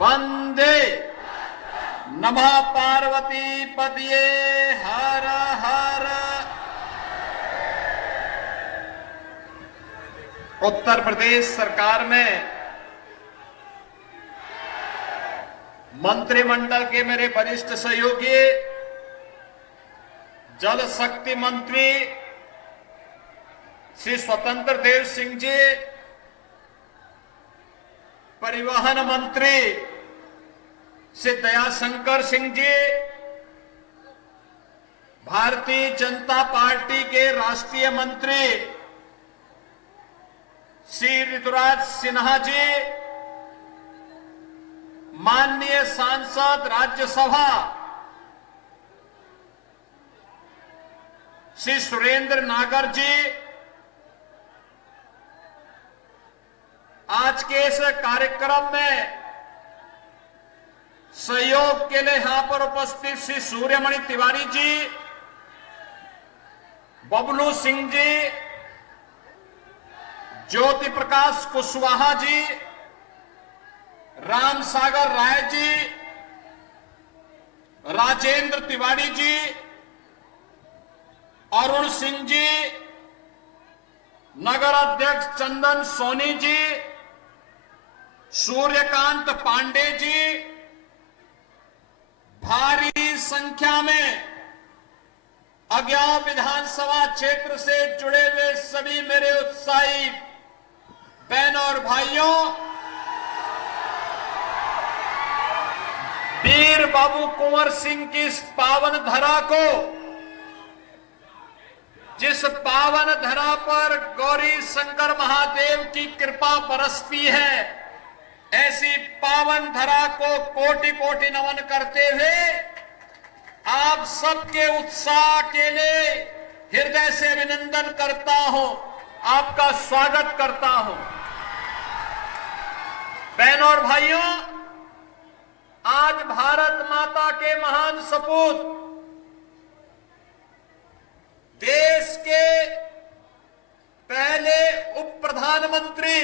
वंदे नमः पार्वती पतिये हर हर। उत्तर प्रदेश सरकार में मंत्रिमंडल के मेरे वरिष्ठ सहयोगी जल शक्ति मंत्री श्री स्वतंत्र देव सिंह जी, परिवहन मंत्री श्री दयाशंकर सिंह जी, भारतीय जनता पार्टी के राष्ट्रीय मंत्री श्री ऋतुराज सिन्हा जी, माननीय सांसद राज्यसभा श्री सुरेंद्र नागर जी, आज के इस कार्यक्रम में सहयोग के लिए यहां पर उपस्थित श्री सूर्यमणि तिवारी जी, बबलू सिंह जी, ज्योति प्रकाश कुशवाहा जी, राम सागर राय जी, राजेंद्र तिवारी जी, अरुण सिंह जी, नगर अध्यक्ष चंदन सोनी जी, सूर्यकांत पांडे जी, भारी संख्या में अज्ञाव विधानसभा क्षेत्र से जुड़े हुए सभी मेरे उत्साही बहनों और भाइयों, वीर बाबू कुंवर सिंह की इस पावन धरा को, जिस पावन धरा पर गौरी शंकर महादेव की कृपा बरसती है, ऐसी पावन धरा को कोटि कोटि नमन करते हुए आप सबके उत्साह के लिए हृदय से अभिनंदन करता हूं, आपका स्वागत करता हूं। बहनों और भाइयों, आज भारत माता के महान सपूत, देश के पहले उप प्रधानमंत्री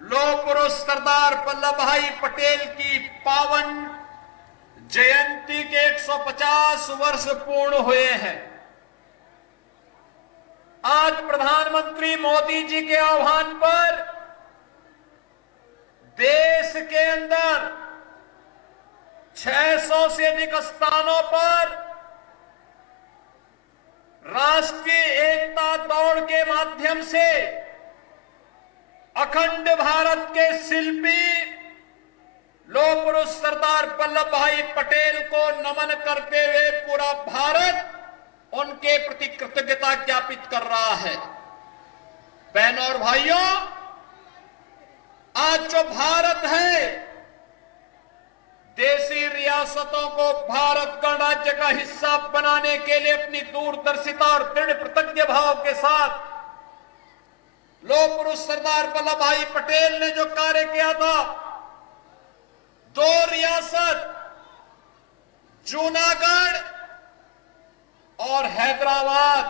लौह पुरुष सरदार वल्लभ भाई पटेल की पावन जयंती के 150 वर्ष पूर्ण हुए हैं। आज प्रधानमंत्री मोदी जी के आह्वान पर देश के अंदर 600 से अधिक स्थानों पर राष्ट्रीय एकता दौड़ के माध्यम से अखंड भारत के शिल्पी लौह पुरुष सरदार वल्लभ भाई पटेल को नमन करते हुए पूरा भारत उनके प्रति कृतज्ञता ज्ञापित कर रहा है। बहनों और भाइयों, आज जो भारत है, देशी रियासतों को भारत गणराज्य का हिस्सा बनाने के लिए अपनी दूरदर्शिता और दृढ़ प्रतिज्ञ भाव के साथ लौह पुरुष सरदार वल्लभ भाई पटेल ने जो कार्य किया था, 2 रियासत जूनागढ़ और हैदराबाद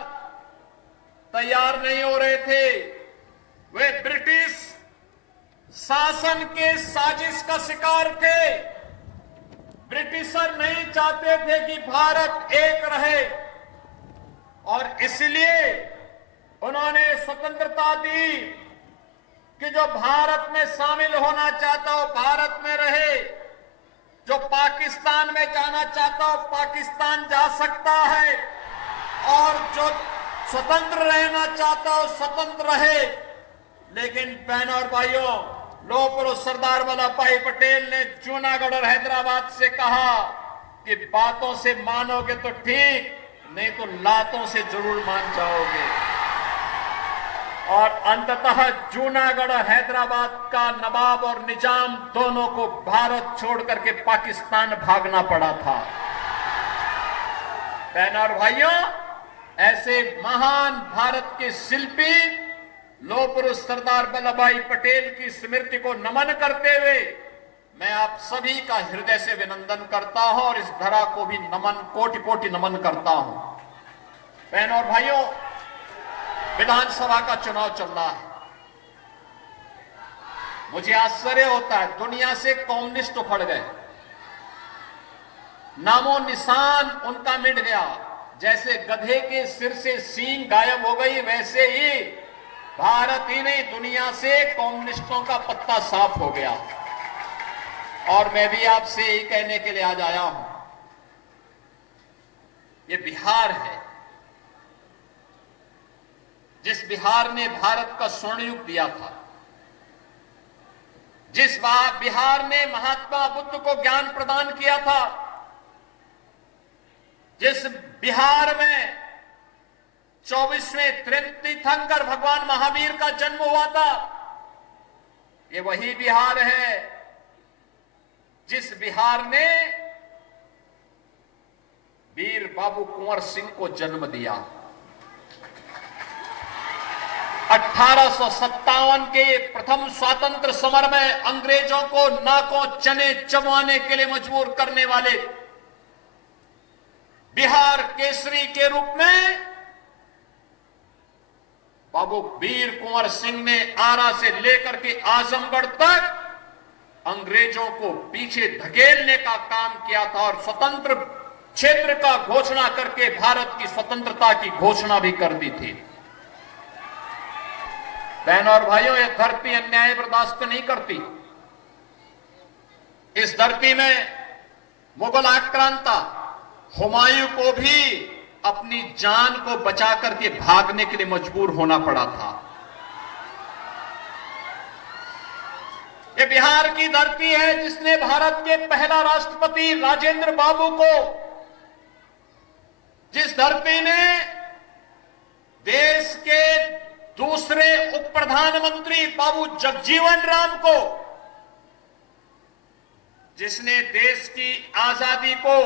तैयार नहीं हो रहे थे। वे ब्रिटिश शासन के साजिश का शिकार थे। ब्रिटिशर नहीं चाहते थे कि भारत एक रहे और इसलिए उन्होंने स्वतंत्रता दी कि जो भारत में शामिल होना चाहता हो भारत में रहे, जो पाकिस्तान में जाना चाहता हो पाकिस्तान जा सकता है और जो स्वतंत्र रहना चाहता हो स्वतंत्र रहे। लेकिन बहनों और भाइयों, लौह पुरुष सरदार वल्लभ भाई पटेल ने जूनागढ़ और हैदराबाद से कहा कि बातों से मानोगे तो ठीक, नहीं तो लातों से जरूर मान जाओगे। और अंततः जूनागढ़ और हैदराबाद का नवाब और निजाम दोनों को भारत छोड़ करके पाकिस्तान भागना पड़ा था। बहनों और भाइयों, ऐसे महान भारत के शिल्पी लौह पुरुष सरदार वल्लभ भाई पटेल की स्मृति को नमन करते हुए मैं आप सभी का हृदय से अभिनंदन करता हूं और इस धरा को भी नमन, कोटि कोटि नमन करता हूं। बहनों और भाइयों, विधानसभा का चुनाव चल रहा है। मुझे आश्चर्य होता है, दुनिया से कम्युनिस्ट उखड़ गए, नामो निशान उनका मिट गया। जैसे गधे के सिर से सींग गायब हो गई, वैसे ही भारत ही नहीं दुनिया से कम्युनिस्टों का पत्ता साफ हो गया। और मैं भी आपसे यही कहने के लिए आज आया हूं, ये बिहार है, जिस बिहार ने भारत का स्वर्ण युग दिया था, जिस बिहार ने महात्मा बुद्ध को ज्ञान प्रदान किया था, जिस बिहार में 24वें तीर्थंकर भगवान महावीर का जन्म हुआ था, ये वही बिहार है जिस बिहार ने वीर बाबू कुंवर सिंह को जन्म दिया। 1857 के प्रथम स्वातंत्र समर में अंग्रेजों को नाकों चने चबाने के लिए मजबूर करने वाले बिहार केसरी के रूप में बाबू वीर कुंवर सिंह ने आरा से लेकर के आजमगढ़ तक अंग्रेजों को पीछे धकेलने का काम किया था और स्वतंत्र क्षेत्र का घोषणा करके भारत की स्वतंत्रता की घोषणा भी कर दी थी। बहनों और भाइयों, यह धरती अन्याय बर्दाश्त नहीं करती। इस धरती में मुगल आक्रांता हुमायूं को भी अपनी जान को बचा करके भागने के लिए मजबूर होना पड़ा था। यह बिहार की धरती है जिसने भारत के पहला राष्ट्रपति राजेंद्र बाबू को, जिस धरती ने देश के दूसरे उप प्रधानमंत्री बाबू जगजीवन राम को, जिसने देश की आजादी को,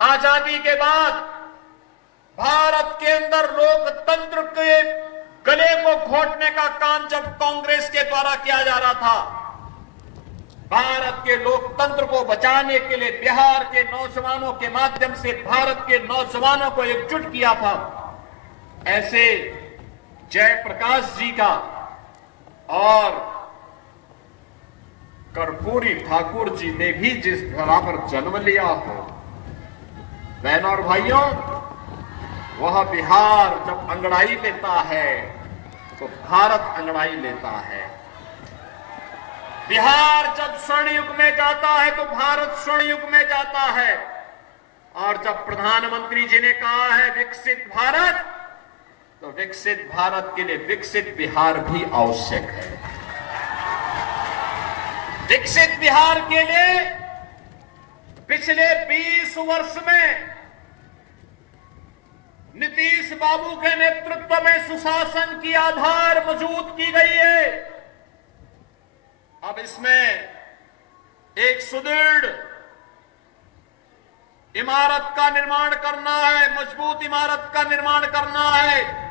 आजादी के बाद भारत के अंदर लोकतंत्र के गले को घोटने का काम जब कांग्रेस के द्वारा किया जा रहा था, भारत के लोकतंत्र को बचाने के लिए बिहार के नौजवानों के माध्यम से भारत के नौजवानों को एकजुट किया था। ऐसे जयप्रकाश जी का और कर्पूरी ठाकुर जी ने भी जिस धरा पर जन्म लिया हो, बहनों और भाइयों, वह बिहार जब अंगड़ाई लेता है तो भारत अंगड़ाई लेता है। बिहार जब स्वर्ण युग में जाता है तो भारत स्वर्ण युग में जाता है। और जब प्रधानमंत्री जी ने कहा है विकसित भारत, तो विकसित भारत के लिए विकसित बिहार भी आवश्यक है। विकसित बिहार के लिए पिछले 20 वर्ष में नीतीश बाबू के नेतृत्व में सुशासन की आधार मजबूत की गई है। अब इसमें एक सुदृढ़ इमारत का निर्माण करना है, मजबूत इमारत का निर्माण करना है।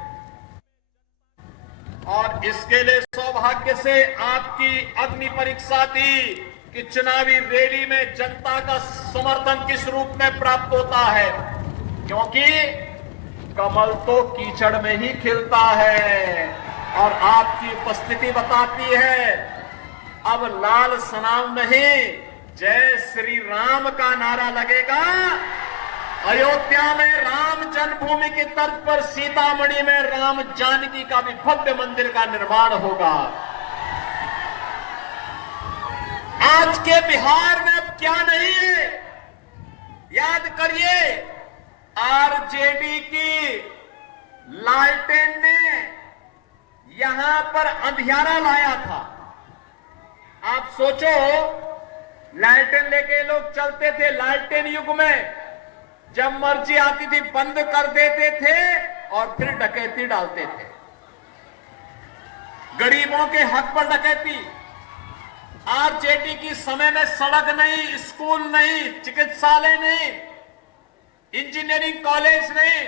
और इसके लिए सौभाग्य से आपकी अग्नि परीक्षा थी कि चुनावी रैली में जनता का समर्थन किस रूप में प्राप्त होता है, क्योंकि कमल तो कीचड़ में ही खिलता है। और आपकी उपस्थिति बताती है अब लाल सलाम नहीं, जय श्री राम का नारा लगेगा। अयोध्या में राम जन्मभूमि की तर्ज पर सीतामढ़ी में राम जानकी का भी भव्य मंदिर का निर्माण होगा। आज के बिहार में अब क्या नहीं है, याद करिए, आरजेडी की लालटेन ने यहां पर अंधियारा लाया था। आप सोचो, लालटेन लेके लोग चलते थे। लालटेन युग में जब मर्जी आती थी बंद कर देते थे और फिर डकैती डालते थे, गरीबों के हक पर डकैती। आरजेडी की समय में सड़क नहीं, स्कूल नहीं, चिकित्सालय नहीं, इंजीनियरिंग कॉलेज नहीं,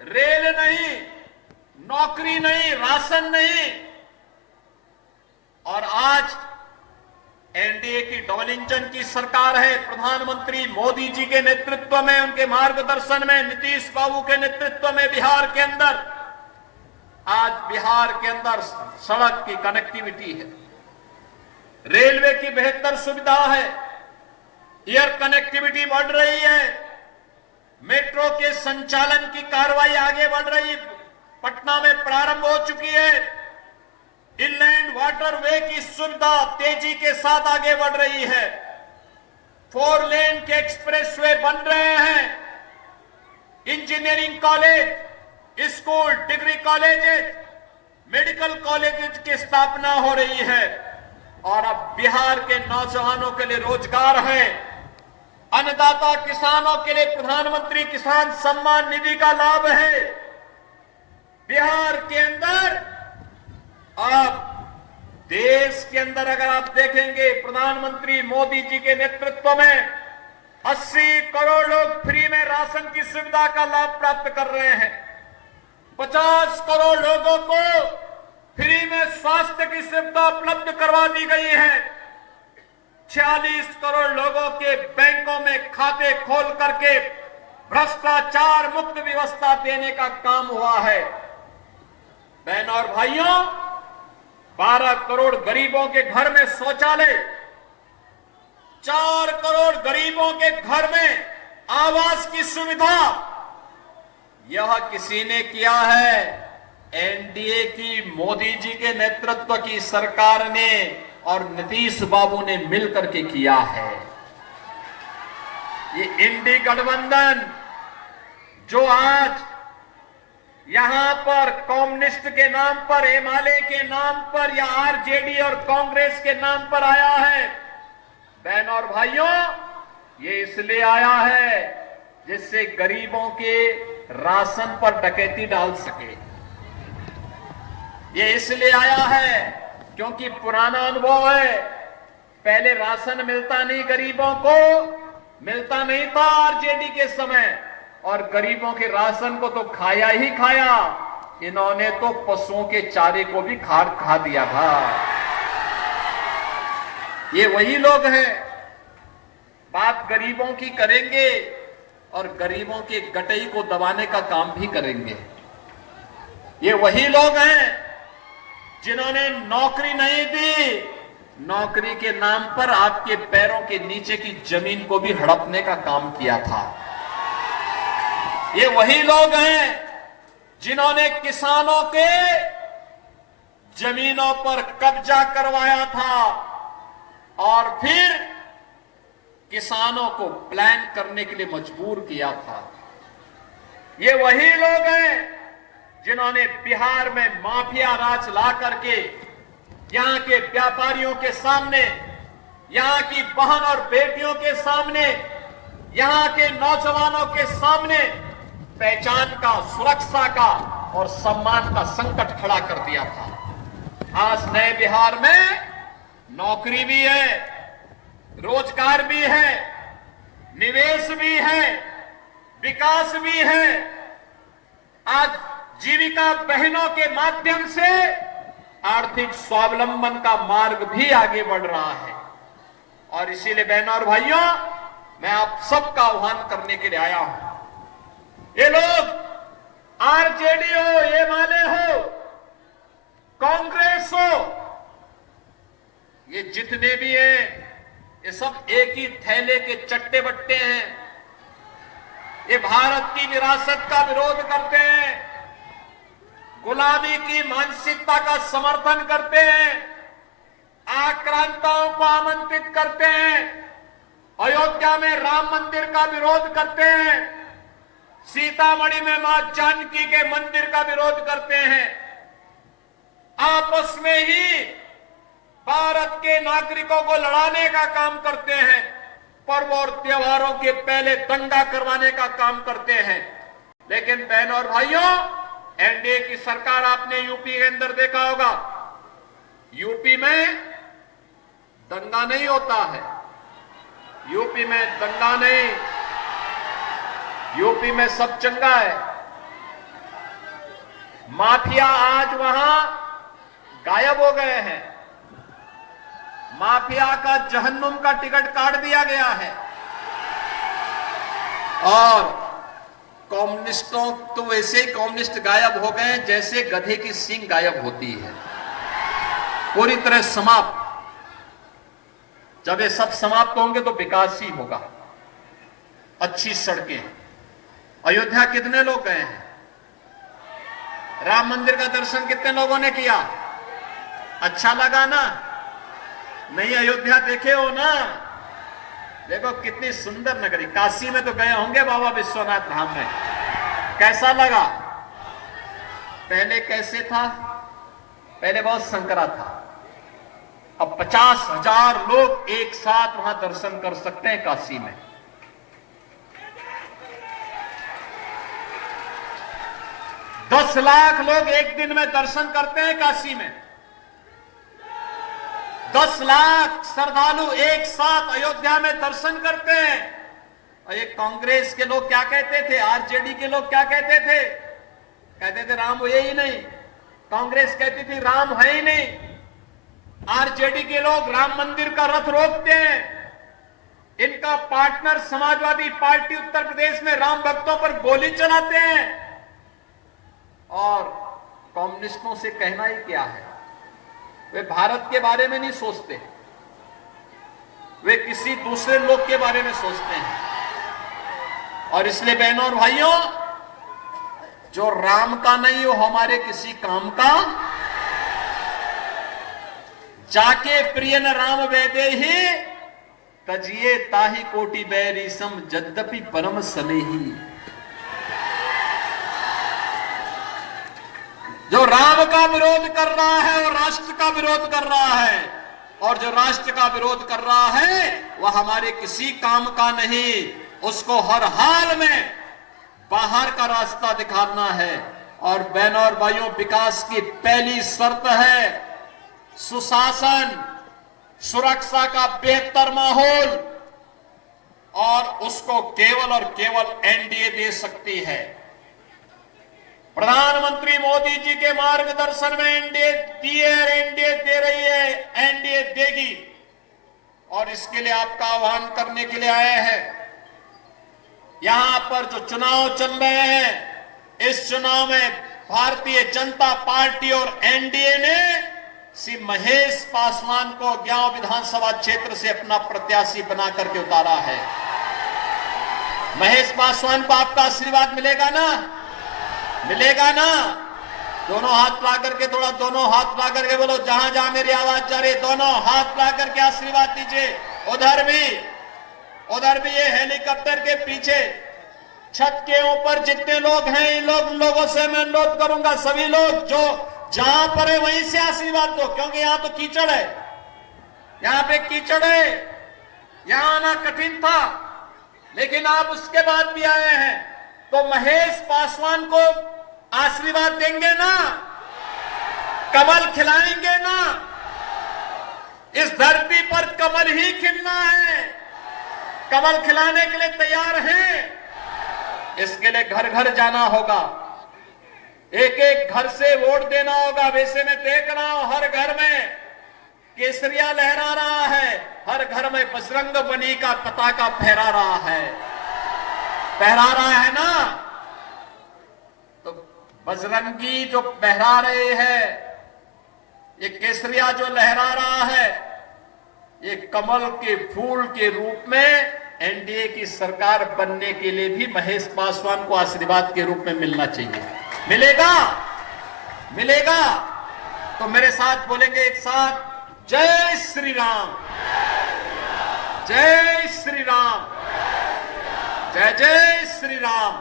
रेल नहीं, नौकरी नहीं, राशन नहीं। और आज एनडीए की डबल इंजन की सरकार है। प्रधानमंत्री मोदी जी के नेतृत्व में, उनके मार्गदर्शन में, नीतीश बाबू के नेतृत्व में बिहार के अंदर आज बिहार के अंदर सड़क की कनेक्टिविटी है, रेलवे की बेहतर सुविधा है, एयर कनेक्टिविटी बढ़ रही है, मेट्रो के संचालन की कार्रवाई आगे बढ़ रही, पटना में प्रारंभ हो चुकी है, इनलैंड वाटरवे की सुविधा तेजी के साथ आगे बढ़ रही है, 4 लेन के एक्सप्रेसवे बन रहे हैं, engineering college, school, degree colleges, medical colleges की स्थापना हो रही है और अब बिहार के नौजवानों के लिए रोजगार है। अन्नदाता किसानों के लिए प्रधानमंत्री किसान सम्मान निधि का लाभ है। बिहार के अंदर अब देश के अंदर अगर आप देखेंगे प्रधानमंत्री मोदी जी के नेतृत्व में 80 करोड़ लोग फ्री में राशन की सुविधा का लाभ प्राप्त कर रहे हैं। 50 करोड़ लोगों को फ्री में स्वास्थ्य की सुविधा उपलब्ध करवा दी गई है। 46 करोड़ लोगों के बैंकों में खाते खोल करके भ्रष्टाचार मुक्त व्यवस्था देने का काम हुआ है। बहनों और भाइयों, 12 करोड़ गरीबों के घर में शौचालय, 4 करोड़ गरीबों के घर में आवास की सुविधा, यह किसी ने किया है? एनडीए की मोदी जी के नेतृत्व की सरकार ने और नीतीश बाबू ने मिलकर के किया है। ये इंडी गठबंधन जो आज यहां पर कम्युनिस्ट के नाम पर, एमआलए के नाम पर या आरजेडी और कांग्रेस के नाम पर आया है, बहनों और भाइयों, ये इसलिए आया है जिससे गरीबों के राशन पर डकैती डाल सके। ये इसलिए आया है क्योंकि पुराना अनुभव है, पहले राशन मिलता नहीं, गरीबों को मिलता नहीं था आरजेडी के समय, और गरीबों के राशन को तो खाया ही खाया, इन्होंने तो पशुओं के चारे को भी खा दिया था। ये वही लोग हैं, बात गरीबों की करेंगे और गरीबों के गटई को दबाने का काम भी करेंगे। ये वही लोग हैं जिन्होंने नौकरी नहीं दी, नौकरी के नाम पर आपके पैरों के नीचे की जमीन को भी हड़पने का काम किया था। ये वही लोग हैं जिन्होंने किसानों के जमीनों पर कब्जा करवाया था और फिर किसानों को प्लान करने के लिए मजबूर किया था। ये वही लोग हैं जिन्होंने बिहार में माफिया राज ला करके यहां के व्यापारियों के सामने, यहां की बहन और बेटियों के सामने, यहां के नौजवानों के सामने पहचान का, सुरक्षा का और सम्मान का संकट खड़ा कर दिया था। आज नए बिहार में नौकरी भी है, रोजगार भी है, निवेश भी है, विकास भी है। आज जीविका बहनों के माध्यम से आर्थिक स्वावलंबन का मार्ग भी आगे बढ़ रहा है। और इसीलिए बहनों और भाइयों, मैं आप सबका आह्वान करने के लिए आया हूं। ये लोग आरजेडी हो, एमआलए हो, कांग्रेस हो, ये जितने भी हैं, ये सब एक ही थैले के चट्टे बट्टे हैं। ये भारत की विरासत का विरोध करते हैं, गुलामी की मानसिकता का समर्थन करते हैं, आक्रांताओं को आमंत्रित करते हैं, अयोध्या में राम मंदिर का विरोध करते हैं, सीतामढ़ी में मां जानकी के मंदिर का विरोध करते हैं। आपस में ही भारत के नागरिकों को लड़ाने का काम करते हैं, पर्व और त्योहारों के पहले दंगा करवाने का काम करते हैं। लेकिन बहनों और भाइयों, एनडीए की सरकार आपने यूपी के अंदर देखा होगा, यूपी में दंगा नहीं होता है, यूपी में दंगा नहीं, यूपी में सब चंगा है। माफिया आज वहां गायब हो गए हैं, माफिया का जहन्नुम का टिकट काट दिया गया है और कम्युनिस्टों तो वैसे ही कम्युनिस्ट गायब हो गए जैसे गधे की सींग गायब होती है, पूरी तरह समाप्त। जब ये सब समाप्त होंगे तो विकास ही होगा, अच्छी सड़कें। अयोध्या कितने लोग गए हैं? राम मंदिर का दर्शन कितने लोगों ने किया? अच्छा लगा ना? नहीं अयोध्या देखे हो ना? देखो कितनी सुंदर नगरी। काशी में तो गए होंगे बाबा विश्वनाथ धाम में, कैसा लगा? पहले कैसे था? पहले बहुत संकरा था। अब 50,000 लोग एक साथ वहां दर्शन कर सकते हैं काशी में। दस लाख लोग एक दिन में दर्शन करते हैं काशी में। 10 लाख श्रद्धालु एक साथ अयोध्या में दर्शन करते हैं। और ये कांग्रेस के लोग क्या कहते थे, आरजेडी के लोग क्या कहते थे? कहते थे राम है ही नहीं। कांग्रेस कहती थी राम है ही नहीं। आरजेडी के लोग राम मंदिर का रथ रोकते हैं। इनका पार्टनर समाजवादी पार्टी उत्तर प्रदेश में राम भक्तों पर गोली चलाते हैं। और कम्युनिस्टों से कहना ही क्या है, वे भारत के बारे में नहीं सोचते, वे किसी दूसरे लोग के बारे में सोचते हैं। और इसलिए बहनों और भाइयों, जो राम का नहीं हो हमारे किसी काम का, जाके प्रिय न राम वेदे ही तजिए ताही कोटि बैरीसम यद्यपि परम स्नेही। जो राम का विरोध कर रहा है वो राष्ट्र का विरोध कर रहा है, और जो राष्ट्र का विरोध कर रहा है वह हमारे किसी काम का नहीं। उसको हर हाल में बाहर का रास्ता दिखाना है। और बहनों और भाइयों, विकास की पहली शर्त है सुशासन, सुरक्षा का बेहतर माहौल, और उसको केवल और केवल एनडीए दे सकती है। प्रधानमंत्री मोदी जी के मार्गदर्शन में एनडीए दी है, एनडीए दे रही है, एनडीए देगी। और इसके लिए आपका आह्वान करने के लिए आए हैं। यहां पर जो चुनाव चल रहे हैं, इस चुनाव में भारतीय जनता पार्टी और एनडीए ने श्री महेश पासवान को ज्ञाव विधानसभा क्षेत्र से अपना प्रत्याशी बना करके उतारा है। महेश पासवान को आपका आशीर्वाद मिलेगा ना? मिलेगा ना? दोनों हाथ ला करके, थोड़ा दोनों हाथ ला करके बोलो, जहां जहां मेरी आवाज जा रही है दोनों हाथ ला करके आशीर्वाद दीजिए। उधर भी ये हेलीकॉप्टर के पीछे छत के ऊपर जितने लोग हैं, इन लोगों से मैं अनुरोध करूंगा, सभी लोग जो जहां पर है वहीं से आशीर्वाद दो, क्योंकि यहां तो कीचड़ है, यहां पे कीचड़ है, यहां आना कठिन था, लेकिन आप उसके बाद भी आए हैं, तो महेश पासवान को आशीर्वाद देंगे ना? कमल खिलाएंगे ना? इस धरती पर कमल ही खिलना है। कमल खिलाने के लिए तैयार हैं। इसके लिए घर घर जाना होगा, एक एक घर से वोट देना होगा। वैसे मैं देख रहा हूं हर घर में केसरिया लहरा रहा है, हर घर में बजरंग बली का पताका फहरा रहा है ना? तो बजरंगी जो फहरा रहे हैं, ये केसरिया जो लहरा रहा है, ये कमल के फूल के रूप में एनडीए की सरकार बनने के लिए भी महेश पासवान को आशीर्वाद के रूप में मिलना चाहिए। मिलेगा? मिलेगा? तो मेरे साथ बोलेंगे एक साथ, जय श्री राम, जय श्री राम, जय जय श्री राम।